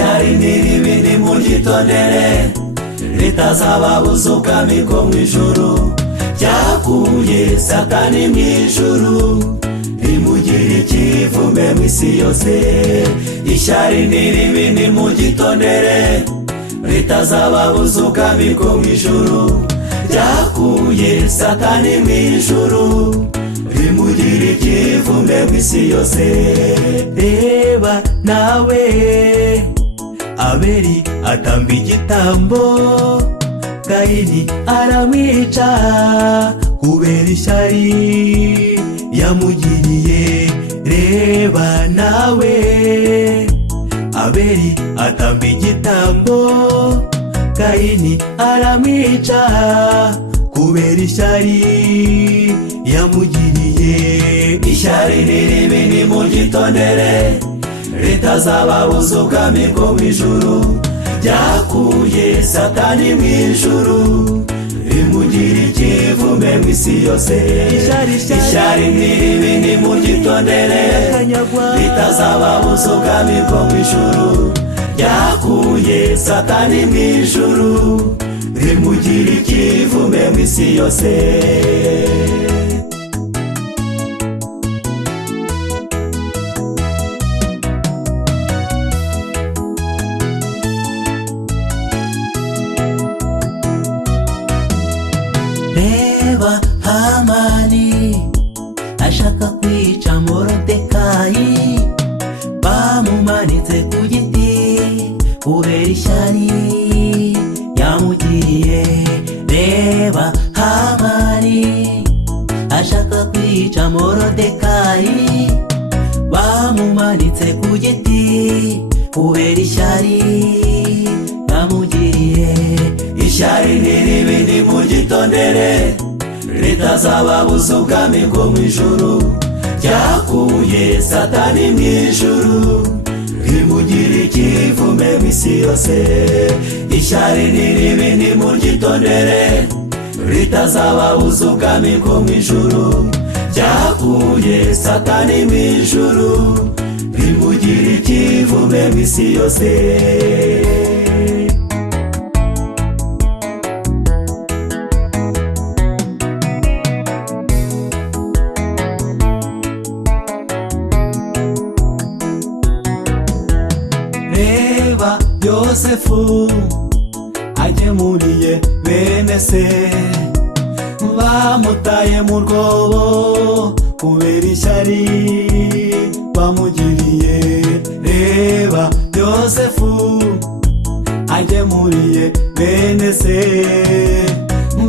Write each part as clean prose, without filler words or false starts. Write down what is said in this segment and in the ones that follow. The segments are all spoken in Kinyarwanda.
ishyari n'iribi nimuryitondere ritazababuza ubwami bwo mu ijuru. Ryakuye Satani mu ijuru rimugira ikivume mu isi yose. Ishyari n'iribi nimuryitondere ritazababuza ubwami bwo mu ijuru. Ryakuye Satani mu ijuru rimugira ikivume mu isi yose. Reba nawe Abeli atamba igitambo, Kayini aramwica kubera ishyari yamugiriye. Reba nawe Abeli atamba igitambo, Kayini aramwica kubera ishyari yamugiriye. Ishyari n'iribi nimuryitondere ritazababuza ubwami bwo mu ijuru. Ryakuye Satani mu ijuru rimugira ikivume mu isi yose. Ishyari n'iribi nimuryitondere ritazababuza ubwami bwo mu ijuru. Ryakuye Satani mu ijuru rimugira ikivume mu isi yose. Reba Hamani ashaka kwica Morodekayi, bamumanitse ku giti kubera ishyari yamugiriye. Reba Hamani ashaka kwica Morodekayi, bamumanitse ku giti kubera ishyari yamugiriye. Ishyari n'iribi nimuryitondere ritazababuza ubwami bwo mu ijuru. Ryakuye Satani mu ijuru rimugira ikivume mu isi yose. Ishyari n'iribi nimuryitondere ritazababuza ubwami bwo mu ijuru. Ryakuye Satani mu ijuru rimugira ikivume mu isi yose. Reba Yosefu agemuriye bene se, bamutaye mu rwobo kubera ishyari bamugiriye. Reba Yosefu agemuriye bene se,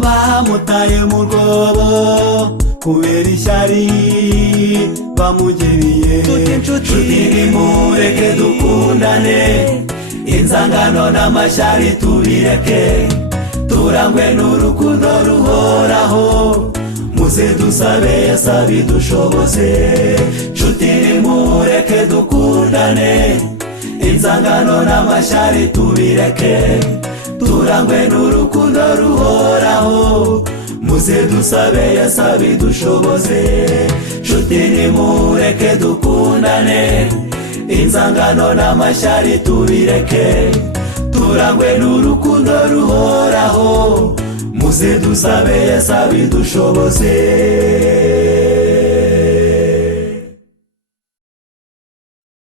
bamutaye mu rwobo kubera ishyari bamugiriye. Nshuti nimureke dukundane, inzangano n'amashyari tubireke, turangwe n'urukundo ruhoraho, muze dusabe Yesu abidushoboze. Nshuti nimureke dukundane, inzangano n'amashyari tubireke, turangwe n'urukundo ruhoraho, muze dusabe Yesu abidushoboze. Nshuti nimureke dukundane, inzangano n'amashyari tubireke, turangwe n'urukundo ruhoraho, muze dusabe Yesu abidushoboze.